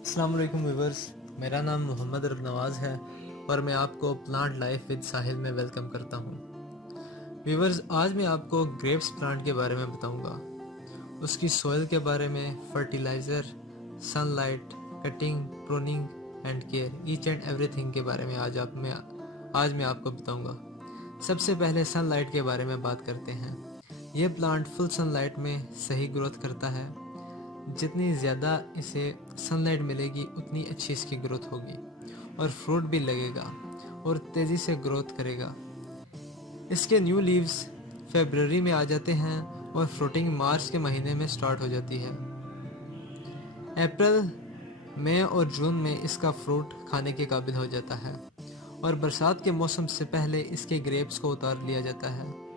अस्सलाम वालेकुम व्यूवर्स, मेरा नाम मोहम्मद रब नवाज़ है और मैं आपको प्लांट लाइफ विद साहिल में वेलकम करता हूँ। व्यूवर्स, आज मैं आपको ग्रेप्स प्लांट के बारे में बताऊँगा, उसकी सॉइल के बारे में, fertiliser, sunlight, cutting, pruning and care, each and everything के बारे में आज मैं आपको बताऊँगा। सबसे पहले सनलाइट के बारे में बात करते हैं। यह प्लांट फुल सनलाइट में सही ग्रोथ करता है। जितनी ज़्यादा इसे सनलाइट मिलेगी उतनी अच्छी इसकी ग्रोथ होगी और फ्रूट भी लगेगा और तेज़ी से ग्रोथ करेगा। इसके न्यू लीव्स फरवरी में आ जाते हैं और फ्रूटिंग मार्च के महीने में स्टार्ट हो जाती है। अप्रैल, मई और जून में इसका फ्रूट खाने के काबिल हो जाता है और बरसात के मौसम से पहले इसके ग्रेप्स को उतार लिया जाता है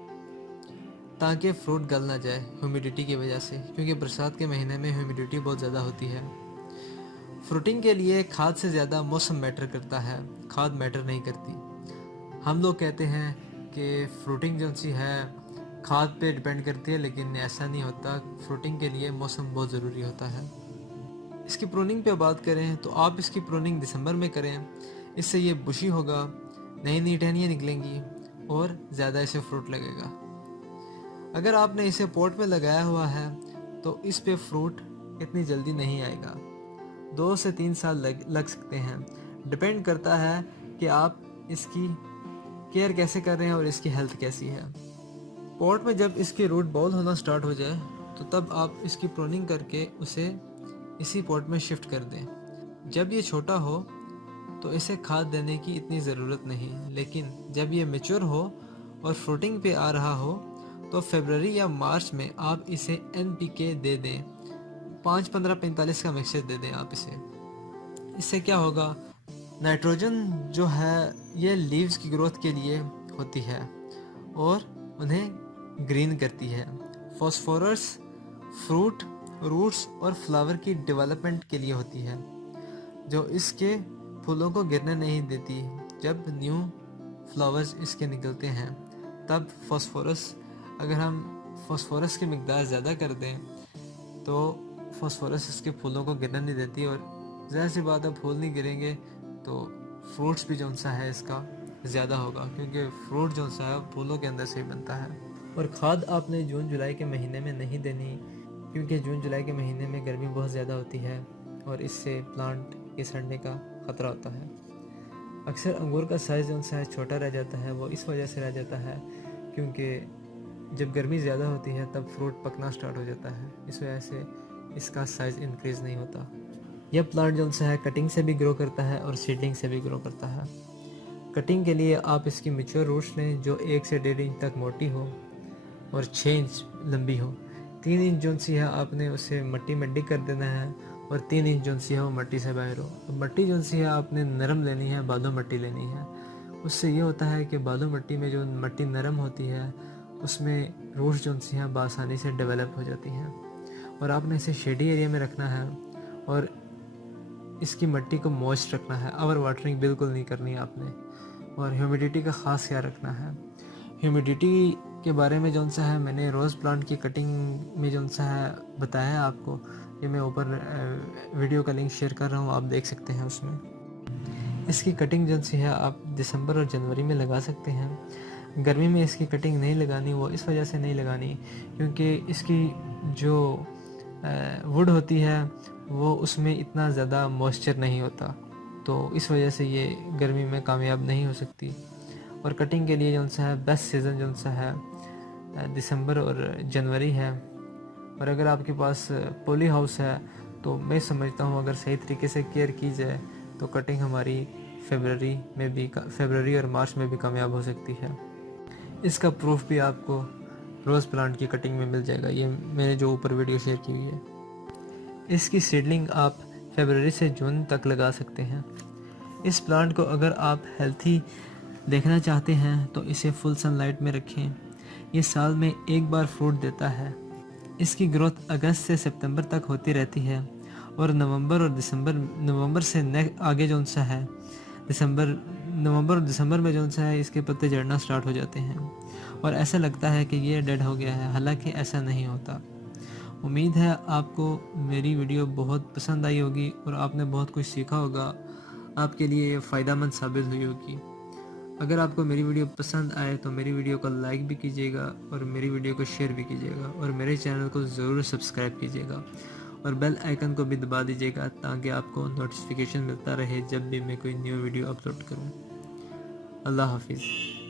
ताकि फ्रूट गल ना जाए ह्यूमिडिटी की वजह से, क्योंकि बरसात के महीने में ह्यूमिडिटी बहुत ज़्यादा होती है। फ्रूटिंग के लिए खाद से ज़्यादा मौसम मैटर करता है, खाद मैटर नहीं करती। हम लोग कहते हैं कि फ्रूटिंग जो सी है खाद पे डिपेंड करती है, लेकिन ऐसा नहीं होता। फ्रूटिंग के लिए मौसम बहुत ज़रूरी होता है। इसकी प्रूनिंग पे बात करें तो आप इसकी प्रूनिंग दिसंबर में करें, इससे ये बुशी होगा, नई नई टहनियाँ निकलेंगी और ज़्यादा इसे फ्रूट लगेगा। अगर आपने इसे पॉट में लगाया हुआ है तो इस पे फ्रूट इतनी जल्दी नहीं आएगा, 2 से 3 साल लग सकते हैं। डिपेंड करता है कि आप इसकी केयर कैसे कर रहे हैं और इसकी हेल्थ कैसी है। पॉट में जब इसकी रूट बॉल होना स्टार्ट हो जाए तो तब आप इसकी प्रूनिंग करके उसे इसी पॉट में शिफ्ट कर दें। जब ये छोटा हो तो इसे खाद देने की इतनी ज़रूरत नहीं, लेकिन जब ये मैच्योर हो और फ्रूटिंग पे आ रहा हो तो फरवरी या मार्च में आप इसे NPK दे दें, 5-15-45 का मिक्सचर दे दें आप इसे। इससे क्या होगा, नाइट्रोजन जो है ये लीव्स की ग्रोथ के लिए होती है और उन्हें ग्रीन करती है। फॉस्फोरस फ्रूट, रूट्स और फ्लावर की डेवलपमेंट के लिए होती है, जो इसके फूलों को गिरने नहीं देती। जब न्यू फ्लावर्स इसके निकलते हैं तब अगर हम फॉस्फोरस की मिकदार ज़्यादा कर दें तो फॉस्फोरस इसके फूलों को गिरने नहीं देती और ज़ाहिर सी बात है फूल नहीं गिरेंगे तो फ्रूट्स भी जो सा है इसका ज़्यादा होगा, क्योंकि फ्रूट जो सा है फूलों के अंदर से ही बनता है। और खाद आपने जून जुलाई के महीने में नहीं देनी, क्योंकि जून जुलाई के महीने में गर्मी बहुत ज़्यादा होती है और इससे प्लांट के सड़ने का ख़तरा होता है। अक्सर अंगूर का साइज़ जो सा है छोटा रह जाता है, वो इस वजह से रह जाता है क्योंकि जब गर्मी ज़्यादा होती है तब फ्रूट पकना स्टार्ट हो जाता है, इस वजह से इसका साइज़ इंक्रीज़ नहीं होता। यह प्लांट जो सा है कटिंग से भी ग्रो करता है और सीडलिंग से भी ग्रो करता है। कटिंग के लिए आप इसकी मैच्योर रूट्स लें जो 1 से 1.5 इंच तक मोटी हो और 6 इंच लंबी हो। 3 इंच जो सी है आपने उसे मिट्टी में डिग कर देना है और 3 इंच जो सी है वो मिट्टी से बाहर हो। अब मिट्टी जो सी है आपने नरम लेनी है, बालू मिट्टी लेनी है। उससे ये होता है कि बालू मिट्टी में जो मिट्टी नरम होती है उसमें रूट्स जो सी हैं बआसानी से डेवलप हो जाती हैं। और आपने इसे शेडी एरिया में रखना है और इसकी मिट्टी को मॉइस्ट रखना है, ओवर वाटरिंग बिल्कुल नहीं करनी है आपने, और ह्यूमिडिटी का ख़ास ख्याल रखना है। ह्यूमिडिटी के बारे में जो सा है मैंने रोज़ प्लांट की कटिंग में जो सा है बताया है आपको, ये मैं ऊपर वीडियो का लिंक शेयर कर रहा हूँ, आप देख सकते हैं उसमें। इसकी कटिंग जो सी है आप दिसंबर और जनवरी में लगा सकते हैं। गर्मी में इसकी कटिंग नहीं लगानी, वो इस वजह से नहीं लगानी क्योंकि इसकी जो वुड होती है वो उसमें इतना ज़्यादा मॉइस्चर नहीं होता, तो इस वजह से ये गर्मी में कामयाब नहीं हो सकती। और कटिंग के लिए जो सा है बेस्ट सीज़न जो सा है दिसंबर और जनवरी है। और अगर आपके पास पॉली हाउस है तो मैं समझता हूँ अगर सही तरीके से केयर की जाए तो कटिंग हमारी फरवरी और मार्च में भी कामयाब हो सकती है। इसका प्रूफ भी आपको रोज़ प्लांट की कटिंग में मिल जाएगा, ये मैंने जो ऊपर वीडियो शेयर की हुई है। इसकी सीडलिंग आप फरवरी से जून तक लगा सकते हैं। इस प्लांट को अगर आप हेल्थी देखना चाहते हैं तो इसे फुल सनलाइट में रखें। ये साल में एक बार फ्रूट देता है। इसकी ग्रोथ अगस्त से सितंबर तक होती रहती है और नवंबर से आगे जो सा है नवंबर और दिसंबर में जो सा है इसके पत्ते झड़ना स्टार्ट हो जाते हैं और ऐसा लगता है कि ये डेड हो गया है, हालांकि ऐसा नहीं होता। उम्मीद है आपको मेरी वीडियो बहुत पसंद आई होगी और आपने बहुत कुछ सीखा होगा, आपके लिए ये फ़ायदेमंद साबित हुई होगी। अगर आपको मेरी वीडियो पसंद आए तो मेरी वीडियो को लाइक भी कीजिएगा और मेरी वीडियो को शेयर भी कीजिएगा और मेरे चैनल को ज़रूर सब्सक्राइब कीजिएगा और बेल आइकन को भी दबा दीजिएगा ताकि आपको नोटिफिकेशन मिलता रहे जब भी मैं कोई न्यू वीडियो अपलोड करूं। अल्लाह हाफिज़।